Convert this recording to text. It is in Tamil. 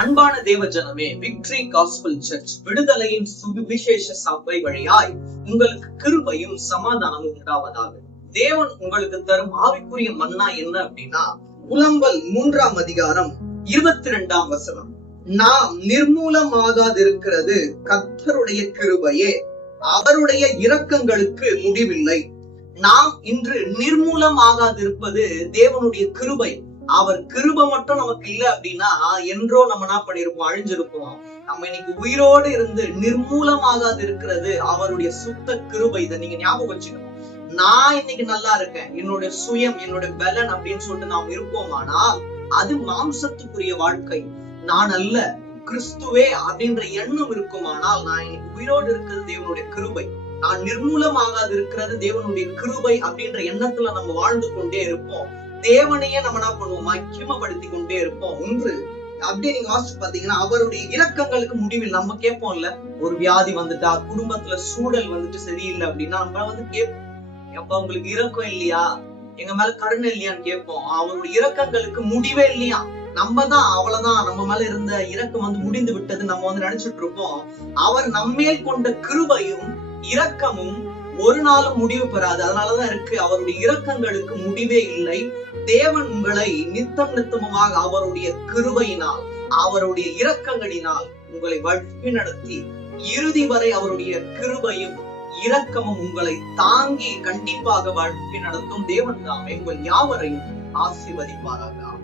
அன்பான தேவ ஜனமே, விக்டரி காஸ்பல் சர்ச் விடுதலையின் சுவிசேஷ சபை வழியாய் உங்களுக்கு கிருபையும் சமாதானமும் உண்டாவதாக. தேவன் உங்களுக்கு தரும் ஆவிக்குரிய மன்னா என்ன அப்படின்னா, புலம்பல் 3ஆம் அதிகாரம் 22ஆம் வசனம். நாம் நிர்மூலமாகாதிருக்கிறது கர்த்தருடைய கிருபையே, அவருடைய இரக்கங்களுக்கு முடிவில்லை. நாம் இன்று நிர்மூலமாகாதிருப்பது தேவனுடைய கிருபை. அவர் கிருபை மட்டும் நமக்கு இல்ல அப்படின்னா என்றோ நம்ம என்ன பண்ணிருப்போம், அழிஞ்சிருப்போம். நம்ம இன்னைக்கு உயிரோடு இருந்து நிர்மூலமாகாது இருக்கிறது அவருடைய சுத்த கிருபை. இதை நீங்க ஞாபகம் வச்சுக்கணும். நான் இன்னைக்கு நல்லா இருக்கேன், என்னுடைய சுயம், என்னுடைய பலன் அப்படின்னு சொல்லிட்டு நாம் இருப்போமானால் அது மாம்சத்துக்குரிய வாழ்க்கை. நான் அல்ல, கிறிஸ்துவே அப்படின்ற எண்ணம் இருக்குமானால் நான் இன்னைக்கு உயிரோடு இருக்கிறது தேவனுடைய கிருபை. நான் நிர்மூலமாகாது இருக்கிறது தேவனுடைய கிருபை அப்படின்ற எண்ணத்துல நம்ம வாழ்ந்து கொண்டே இருப்போம். தேவனையே நம்ம என்ன பண்ணுவோம், மகிமைப்படுத்தி கொண்டே இருப்போம். ஒன்று அப்படியே நீங்க வாசிச்சு பாத்தீங்கன்னா, அவருடைய இரக்கங்களுக்கு முடிவில். நம்ம கேட்போம் இல்ல, ஒரு வியாதி வந்துட்டா, குடும்பத்துல சூழல் வந்துட்டு சரியில்லை அப்படின்னா நம்ம வந்து கேட்போம், அப்ப உங்களுக்கு இரக்கம் இல்லையா, எங்க மேல கருணை இல்லையான்னு கேட்போம். அவருடைய இரக்கங்களுக்கு முடிவே இல்லையா. நம்ம தான் அவ்வளவுதான், நம்ம மேல இருந்த இரக்கம் வந்து முடிந்து விட்டது நம்ம வந்து நினைச்சிட்டு இருப்போம். அவர் நம்மேல் கொண்ட கிருபையும் இரக்கமும் ஒரு நாளும் முடிவு பெறாது. அதனாலதான் இருக்கு, அவருடைய இரக்கங்களுக்கு முடிவே இல்லை. தேவன் உங்களை நித்தமாக அவருடைய கிருபையினால், அவருடைய இரக்கங்களினால் உங்களை வழி நடத்தி இறுதி வரை அவருடைய கிருபையும் இரக்கமும் உங்களை தாங்கி கண்டிப்பாக வழி நடத்தும். தேவன் தாமே உங்கள் யாவரையும் ஆசீர்வதிப்பாராக.